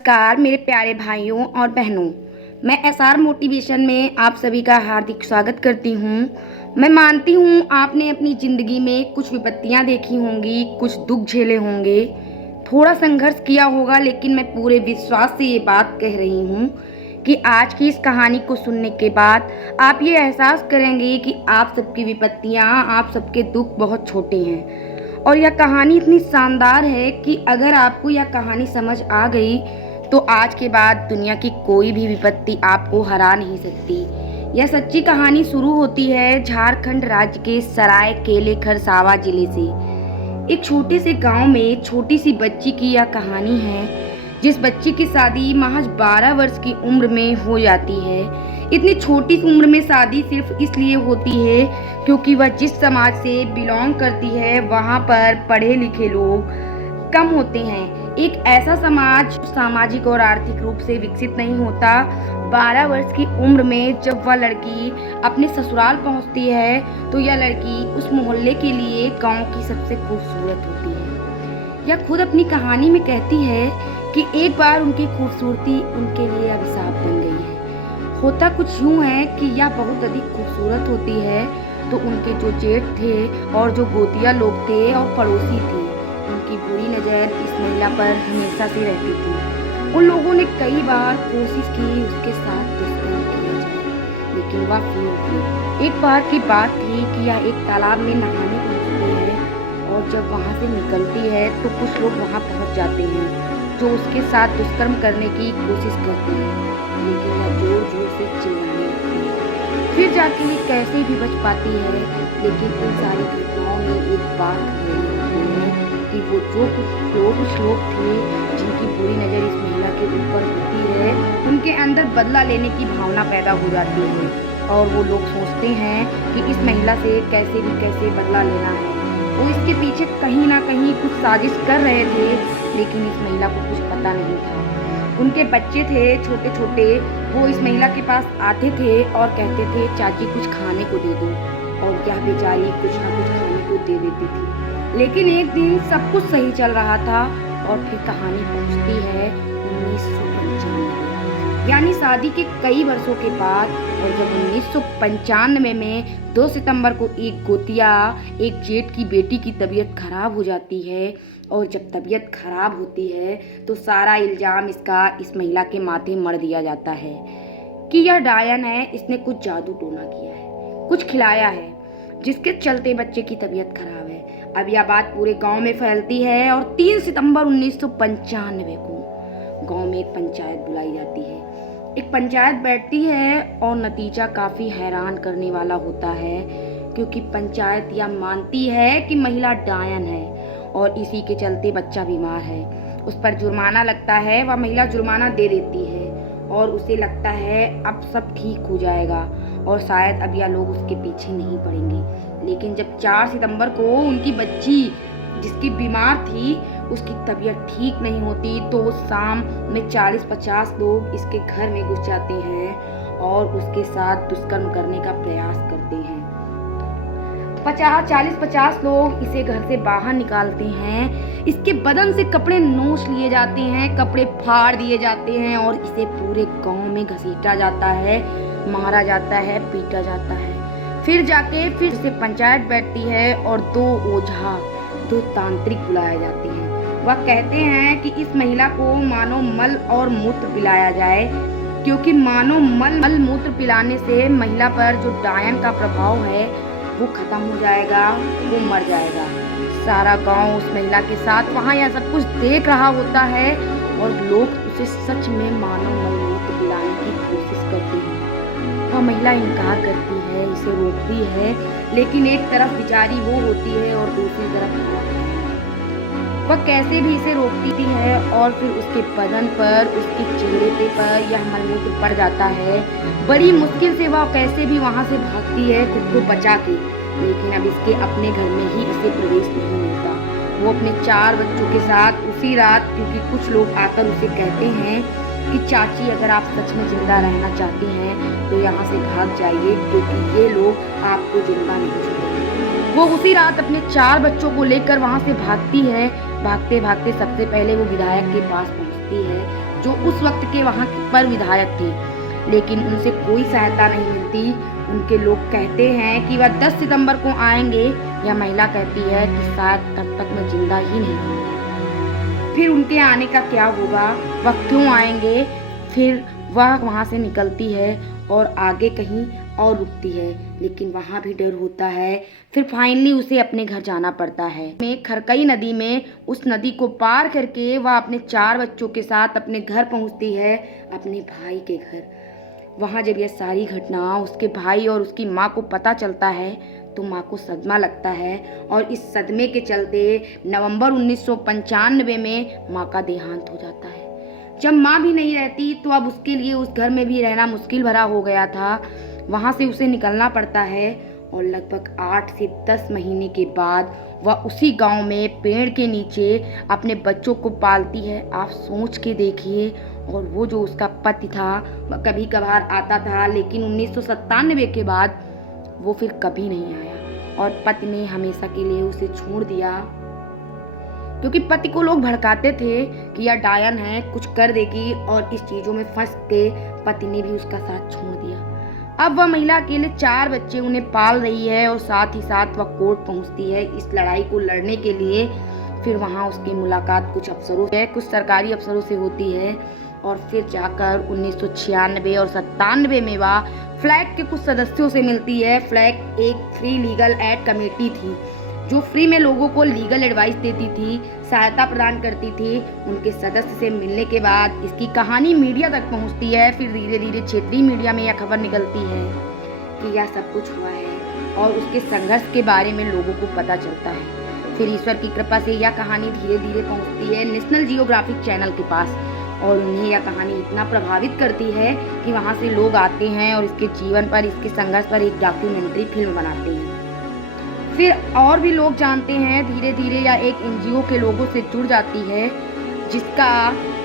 नमस्कार मेरे प्यारे भाइयों और बहनों। मैं एसआर मोटिवेशन में आप सभी का हार्दिक स्वागत करती हूँ। मैं मानती हूँ आपने अपनी ज़िंदगी में कुछ विपत्तियाँ देखी होंगी, कुछ दुख झेले होंगे, थोड़ा संघर्ष किया होगा, लेकिन मैं पूरे विश्वास से ये बात कह रही हूँ कि आज की इस कहानी को सुनने के बाद आप ये एहसास करेंगे कि आप सबकी विपत्तियाँ, आप सबके दुख बहुत छोटे हैं। और यह कहानी इतनी शानदार है कि अगर आपको यह कहानी समझ आ गई तो आज के बाद दुनिया की कोई भी विपत्ति आपको हरा नहीं सकती। यह सच्ची कहानी शुरू होती है झारखंड राज्य के सरायकेले खरसावा जिले से। एक छोटे से गांव में छोटी सी बच्ची की यह कहानी है, जिस बच्ची की शादी महज 12 वर्ष की उम्र में हो जाती है। इतनी छोटी सी उम्र में शादी सिर्फ इसलिए होती है क्योंकि वह जिस समाज से बिलोंग करती है वहाँ पर पढ़े लिखे लोग कम होते हैं। एक ऐसा समाज सामाजिक और आर्थिक रूप से विकसित नहीं होता। 12 वर्ष की उम्र में जब वह लड़की अपने ससुराल पहुंचती है तो यह लड़की उस मोहल्ले के लिए गांव की सबसे खूबसूरत होती है। यह खुद अपनी कहानी में कहती है कि एक बार उनकी खूबसूरती उनके लिए अभिशाप बन गई है। होता कुछ यूँ है कि यह बहुत अधिक खूबसूरत होती है तो उनके जो जेठ थे और जो गोतिया लोग थे और पड़ोसी थे, उनकी बुरी नज़र इस महिला पर हमेशा से रहती थी। उन लोगों ने कई बार कोशिश की उसके साथ दुष्कर्म किया जाए, लेकिन वह फेल हुई। एक बार की बात थी कि यह एक तालाब में नहाने पहुंचती है और जब वहां से निकलती है तो कुछ लोग वहां पहुंच जाते हैं जो उसके साथ दुष्कर्म करने की कोशिश करते हैं, लेकिन यह जोर जोर से चिल्लाने लगती है। फिर जाके ये कैसे भी बच पाती है, लेकिन इन सारी घटनाओं में एक बात रही होती है कि वो जो कुछ लोग थे जिनकी बुरी नज़र इस महिला के ऊपर होती है, उनके अंदर बदला लेने की भावना पैदा हो जाती है और वो लोग सोचते हैं कि इस महिला से कैसे भी कैसे बदला लेना है। वो इसके पीछे कहीं ना कहीं कुछ साजिश कर रहे थे, लेकिन इस महिला को कुछ पता नहीं था। उनके बच्चे थे छोटे छोटे, वो इस महिला के पास आते थे और कहते थे चाची कुछ खाने को दे दो, और यह बेचारी कुछ ना कुछ खाने को दे देती थी। लेकिन एक दिन सब कुछ सही चल रहा था और फिर कहानी पहुंचती है 1995, यानी शादी के कई वर्षों के बाद। और जब 1995 में 2 सितंबर को एक गोतिया एक जेठ की बेटी की तबीयत खराब हो जाती है, और जब तबीयत खराब होती है तो सारा इल्ज़ाम इस महिला के माथे मढ़ दिया जाता है कि यह डायन है, इसने कुछ जादू टोना किया है, कुछ खिलाया है, जिसके चलते बच्चे की तबीयत खराब है। अब यह बात पूरे गांव में फैलती है और 3 सितंबर 1995 को गांव में एक पंचायत बुलाई जाती है। एक पंचायत बैठती है और नतीजा काफ़ी हैरान करने वाला होता है, क्योंकि पंचायत यह मानती है कि महिला डायन है और इसी के चलते बच्चा बीमार है। उस पर जुर्माना लगता है, वह महिला जुर्माना दे देती है और उसे लगता है अब सब ठीक हो जाएगा और शायद अब यह लोग उसके पीछे नहीं पड़ेंगे। लेकिन जब 4 सितंबर को उनकी बच्ची जिसकी बीमार थी उसकी तबीयत ठीक नहीं होती तो उस शाम में 40-50 लोग इसके घर में घुस जाते हैं और उसके साथ दुष्कर्म करने का प्रयास करते हैं। 40-50 लोग इसे घर से बाहर निकालते हैं, इसके बदन से कपड़े नोच लिए जाते हैं, कपड़े फाड़ दिए जाते हैं और इसे पूरे गांव में घसीटा जाता है, मारा जाता है, पीटा जाता है। फिर से पंचायत बैठती है और 2 ओझा 2 तांत्रिक बुलाए जाते हैं। वह कहते हैं कि इस महिला को मानो मल और मूत्र पिलाया जाए, क्योंकि मानो मल मूत्र पिलाने से महिला पर जो डायन का प्रभाव है वो खत्म हो जाएगा, वो मर जाएगा। सारा गांव उस महिला के साथ वहाँ यह सब कुछ देख रहा होता है और लोग उसे सच में मानो मल मूत्र पिलाने की कोशिश करते हैं। वह महिला इनकार करती है, इसे रोकती है, लेकिन एक तरफ बेचारी वो होती है और दूसरी तरफ वह कैसे भी इसे रोकती है और फिर उसके बदन पर, उसके चेहरे पर यह मलमूत्र पड़ जाता है। बड़ी मुश्किल से वह कैसे भी वहाँ से भागती है खुद को बचा के, लेकिन अब इसके अपने घर में ही इसे प्रवेश नहीं मिलता। वो अपने 4 बच्चों के साथ उसी रात, क्योंकि कुछ लोग आकर उसे कहते हैं कि चाची अगर आप सच में जिंदा रहना चाहती हैं तो यहाँ से भाग जाइए, क्योंकि ये लोग आपको जिंदा नहीं छोड़ेंगे। वो उसी रात अपने 4 बच्चों को लेकर वहाँ से भागती है। भागते भागते सबसे पहले वो विधायक के पास पहुँचती है जो उस वक्त के वहाँ पर विधायक थे, लेकिन उनसे कोई सहायता नहीं मिलती। उनके लोग कहते हैं कि वह 10 सितंबर को आएंगे। यह महिला कहती है कि शायद तब तक मैं जिंदा ही नहीं रहूंगी। फिर उनके आने का क्या होगा, वह क्यों आएंगे? फिर वह वहाँ से निकलती है और आगे कहीं और रुकती है, लेकिन वहाँ भी डर होता है। फिर फाइनली उसे अपने घर जाना पड़ता है। में खरकई नदी में उस नदी को पार करके वह अपने 4 बच्चों के साथ अपने घर पहुँचती है, अपने भाई के घर। वहाँ जब यह सारी घटना उसके भाई और उसकी माँ को पता चलता है तो माँ को सदमा लगता है, और इस सदमे के चलते नवंबर 1995 में माँ का देहांत हो जाता है। जब माँ भी नहीं रहती तो अब उसके लिए उस घर में भी रहना मुश्किल भरा हो गया था। वहाँ से उसे निकलना पड़ता है, और लगभग 8 से 10 महीने के बाद वह उसी गांव में पेड़ के नीचे अपने बच्चों को पालती है। आप सोच के देखिए। और वो जो उसका पति था वह कभी कभार आता था, लेकिन 1997 के बाद वो फिर कभी नहीं आया, और पति ने हमेशा के लिए उसे छोड़ दिया, क्योंकि पति को लोग भड़काते थे कि यह डायन है, कुछ कर देगी, और इस चीज़ों में फंस के पति ने भी उसका साथ छोड़ दिया। अब वह महिला अकेले 4 बच्चे उन्हें पाल रही है, और साथ ही साथ वह कोर्ट पहुंचती है इस लड़ाई को लड़ने के लिए। फिर वहां उसकी मुलाकात कुछ अफसरों से, कुछ सरकारी अफसरों से होती है, और फिर जाकर 1996 और 97 में वह फ्लैग के कुछ सदस्यों से मिलती है। फ्लैग एक फ्री लीगल एड कमेटी थी जो फ्री में लोगों को लीगल एडवाइस देती थी, सहायता प्रदान करती थी। उनके सदस्य से मिलने के बाद इसकी कहानी मीडिया तक पहुंचती है। फिर धीरे धीरे क्षेत्रीय मीडिया में यह खबर निकलती है कि यह सब कुछ हुआ है, और उसके संघर्ष के बारे में लोगों को पता चलता है। फिर ईश्वर की कृपा से यह कहानी धीरे धीरे पहुंचती है नेशनल जियोग्राफिक चैनल के पास, और उन्हें यह कहानी इतना प्रभावित करती है कि वहाँ से लोग आते हैं और इसके जीवन पर, इसके संघर्ष पर एक डॉक्यूमेंट्री फिल्म बनाते हैं। फिर और भी लोग जानते हैं। धीरे धीरे यह एक NGO के लोगों से जुड़ जाती है जिसका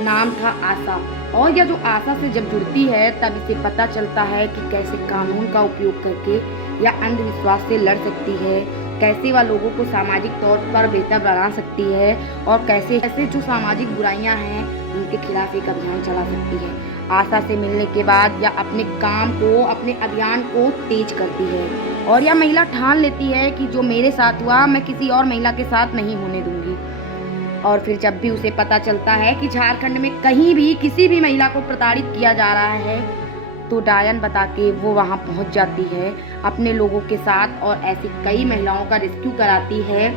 नाम था आशा, और यह जो आशा से जब जुड़ती है तब इसे पता चलता है कि कैसे कानून का उपयोग करके या अंधविश्वास से लड़ सकती है, कैसे वह लोगों को सामाजिक तौर पर बेहतर बना सकती है, और कैसे ऐसे जो सामाजिक बुराइयां हैं उनके खिलाफ एक अभियान चला सकती है। आशा से मिलने के बाद यह अपने काम को, अपने अभियान को तेज करती है, और यह महिला ठान लेती है कि जो मेरे साथ हुआ मैं किसी और महिला के साथ नहीं होने दूंगी। और फिर जब भी उसे पता चलता है कि झारखंड में कहीं भी किसी भी महिला को प्रताड़ित किया जा रहा है तो डायन बता के वो वहाँ पहुँच जाती है अपने लोगों के साथ, और ऐसी कई महिलाओं का रेस्क्यू कराती है।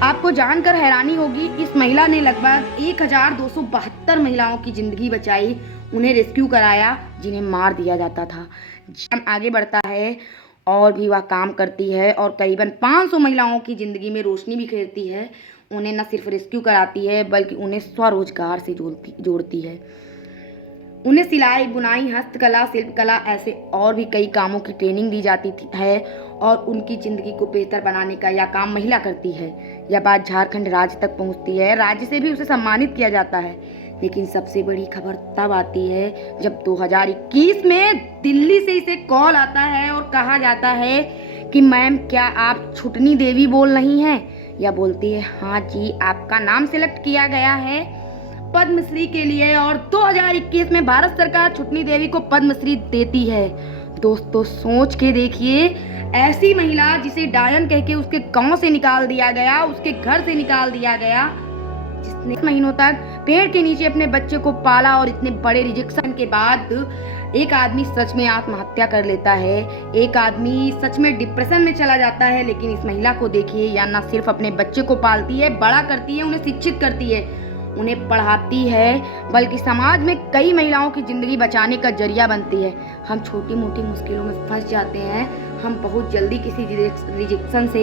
आपको जानकर हैरानी होगी, इस महिला ने लगभग 1272 महिलाओं की जिंदगी बचाई, उन्हें रेस्क्यू कराया जिन्हें मार दिया जाता था। आगे बढ़ता है और भी वह काम करती है, और करीबन 500 महिलाओं की जिंदगी में रोशनी बिखेरती है। उन्हें न सिर्फ रेस्क्यू कराती है बल्कि उन्हें स्वरोजगार से जोड़ती है। उन्हें सिलाई, बुनाई, हस्तकला, शिल्पकला, ऐसे और भी कई कामों की ट्रेनिंग दी जाती है, और उनकी ज़िंदगी को बेहतर बनाने का यह काम महिला करती है। यह बात झारखंड राज्य तक पहुंचती है, राज्य से भी उसे सम्मानित किया जाता है। लेकिन सबसे बड़ी खबर तब आती है जब 2021 में दिल्ली से इसे कॉल आता है और कहा जाता है कि मैम क्या आप छुटनी देवी बोल रही हैं? यह बोलती है हाँ जी, आपका नाम सिलेक्ट किया गया है पद्मश्री के लिए, और 2021 में भारत सरकार छुटनी देवी को पद्मश्री देती है। दोस्तों सोच के देखिए, ऐसी महिला जिसे डायन कह के उसके गांव से निकाल दिया गया, उसके घर से निकाल दिया गया, जिसने महीनों तक पेड़ के नीचे अपने बच्चे को पाला, और इतने बड़े रिजेक्शन के बाद एक आदमी सच में आत्महत्या कर लेता है, एक आदमी सच में डिप्रेशन में चला जाता है। लेकिन इस महिला को देखिए, या ना सिर्फ अपने बच्चे को पालती है, बड़ा करती है, उन्हें शिक्षित करती है, उन्हें पढ़ाती है, बल्कि समाज में कई महिलाओं की ज़िंदगी बचाने का जरिया बनती है। हम छोटी मोटी मुश्किलों में फंस जाते हैं, हम बहुत जल्दी किसी रिजेक्शन से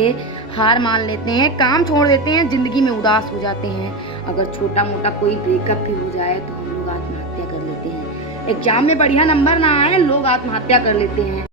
हार मान लेते हैं, काम छोड़ देते हैं, ज़िंदगी में उदास हो जाते हैं। अगर छोटा मोटा कोई ब्रेकअप भी हो जाए तो हम लोग आत्महत्या कर लेते हैं। एग्जाम में बढ़िया नंबर ना आए, लोग आत्महत्या कर लेते हैं।